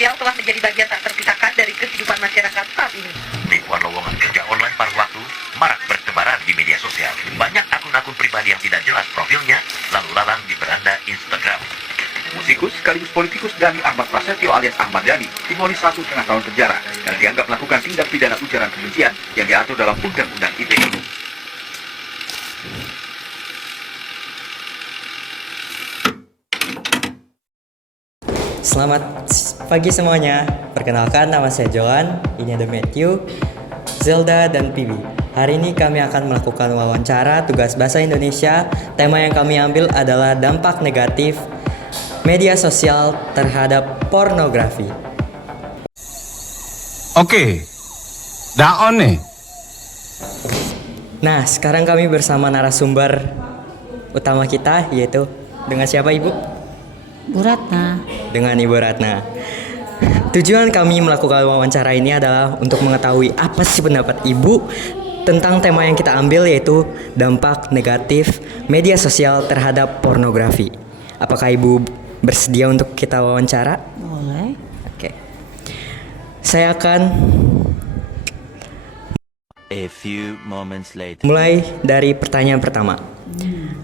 sosial telah menjadi bagian tak terpisahkan dari kehidupan masyarakat saat ini. Ribuan lowongan kerja online paruh waktu marak bertebaran di media sosial. Banyak akun-akun pribadi yang tidak jelas profilnya lalu lalang di beranda Instagram. Musikus sekaligus politikus Dhani Ahmad Prasetyo alias Ahmad Dhani divonis 1,5 tahun penjara dan dianggap melakukan tindak pidana ujaran kebencian yang diatur dalam Undang-Undang ITE. Selamat pagi semuanya. Perkenalkan, nama saya Johan, ini ada Matthew, Zelda, dan Pibi. Hari ini kami akan melakukan wawancara tugas bahasa Indonesia. Tema yang kami ambil adalah dampak negatif media sosial terhadap pornografi. Oke, dah on nih. Nah, sekarang kami bersama narasumber utama kita, yaitu dengan siapa, Ibu? Bu Ratna. Dengan Ibu Ratna. Tujuan kami melakukan wawancara ini adalah untuk mengetahui apa sih pendapat Ibu tentang tema yang kita ambil, yaitu dampak negatif media sosial terhadap pornografi. Apakah Ibu bersedia untuk kita wawancara? Boleh. Oke. Saya akan A few moments later. mulai dari pertanyaan pertama.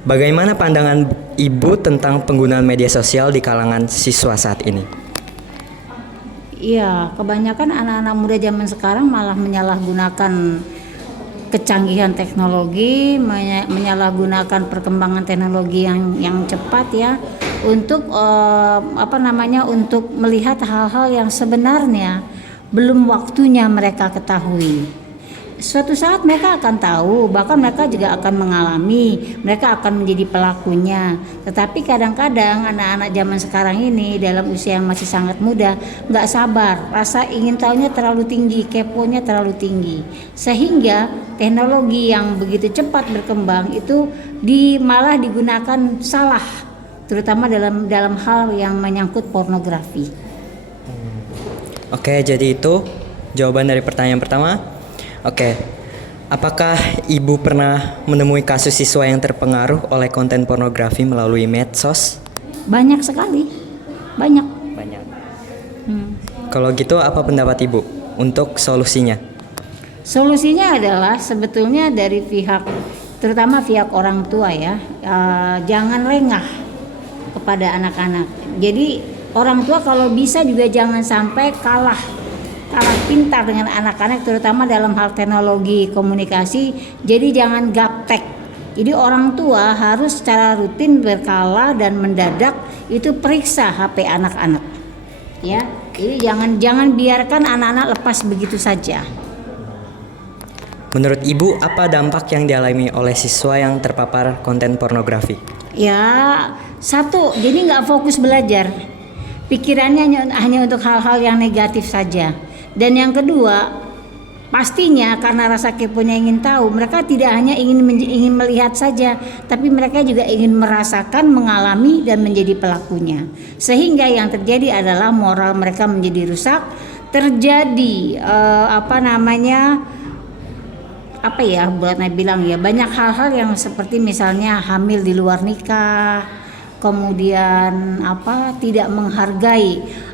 Bagaimana pandangan Ibu tentang penggunaan media sosial di kalangan siswa saat ini? Iya, kebanyakan anak-anak muda zaman sekarang malah menyalahgunakan kecanggihan teknologi, menyalahgunakan perkembangan teknologi yang cepat ya untuk untuk melihat hal-hal yang sebenarnya belum waktunya mereka ketahui. Suatu saat mereka akan tahu, bahkan mereka juga akan mengalami, mereka akan menjadi pelakunya. Tetapi kadang-kadang anak-anak zaman sekarang ini dalam usia yang masih sangat muda nggak sabar, rasa ingin tahunya terlalu tinggi, keponya terlalu tinggi, sehingga teknologi yang begitu cepat berkembang itu malah digunakan salah, terutama dalam hal yang menyangkut pornografi. Oke, jadi itu jawaban dari pertanyaan pertama. Oke, apakah Ibu pernah menemui kasus siswa yang terpengaruh oleh konten pornografi melalui medsos? Banyak sekali, banyak. Banyak. Kalau gitu, apa pendapat Ibu untuk solusinya? Solusinya adalah sebetulnya dari pihak, terutama pihak orang tua ya, jangan lengah kepada anak-anak. Jadi orang tua kalau bisa juga jangan sampai kalah pintar dengan anak-anak, terutama dalam hal teknologi komunikasi. Jadi jangan gaptek. Jadi orang tua harus secara rutin berkala dan mendadak itu periksa HP anak-anak. Ya, jadi jangan biarkan anak-anak lepas begitu saja. Menurut Ibu, apa dampak yang dialami oleh siswa yang terpapar konten pornografi? Ya, satu, jadi nggak fokus belajar. Pikirannya hanya untuk hal-hal yang negatif saja. Dan yang kedua, pastinya karena rasa keponya ingin tahu, mereka tidak hanya ingin melihat saja, tapi mereka juga ingin merasakan, mengalami, dan menjadi pelakunya. Sehingga yang terjadi adalah moral mereka menjadi rusak, terjadi buatnya bilang ya, banyak hal-hal yang seperti misalnya hamil di luar nikah, kemudian tidak menghargai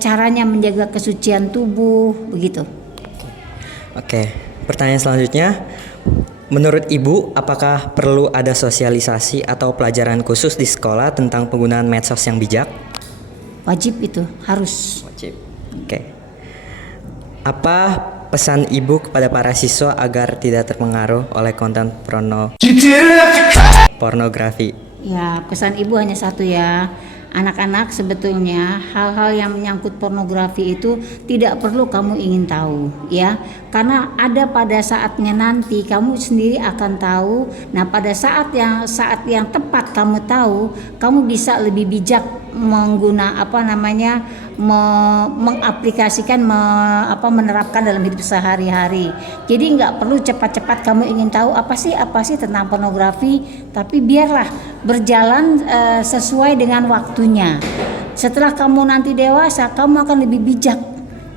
caranya menjaga kesucian tubuh, begitu. Oke, pertanyaan selanjutnya. Menurut Ibu, apakah perlu ada sosialisasi atau pelajaran khusus di sekolah tentang penggunaan medsos yang bijak? Wajib itu, harus. Wajib. Oke. Apa pesan Ibu kepada para siswa agar tidak terpengaruh oleh konten pornografi? Ya, pesan Ibu hanya satu ya. Anak-anak, sebetulnya hal-hal yang menyangkut pornografi itu tidak perlu kamu ingin tahu ya, karena ada pada saatnya nanti kamu sendiri akan tahu. Nah, pada saat yang tepat kamu tahu, kamu bisa lebih bijak mengaplikasikan, menerapkan dalam hidup sehari-hari. Jadi nggak perlu cepat-cepat kamu ingin tahu apa sih tentang pornografi, tapi biarlah berjalan sesuai dengan waktunya. Setelah kamu nanti dewasa, kamu akan lebih bijak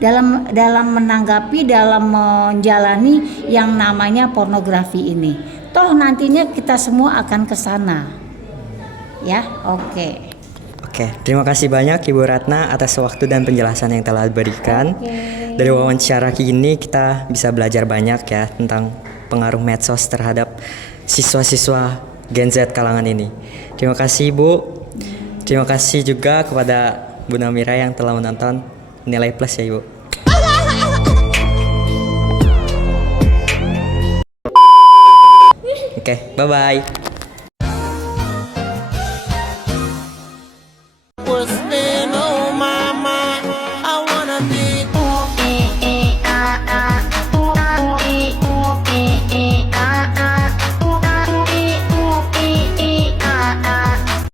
dalam menanggapi, dalam menjalani yang namanya pornografi ini. Toh nantinya kita semua akan ke sana. Ya, oke. Oke, terima kasih banyak Ibu Ratna atas waktu dan penjelasan yang telah diberikan. Dari wawancara ini kita bisa belajar banyak ya tentang pengaruh medsos terhadap siswa-siswa Gen Z kalangan ini. Terima kasih Ibu. Terima kasih juga kepada Bu Namira yang telah menonton. Nilai plus ya Ibu. Oke, bye-bye.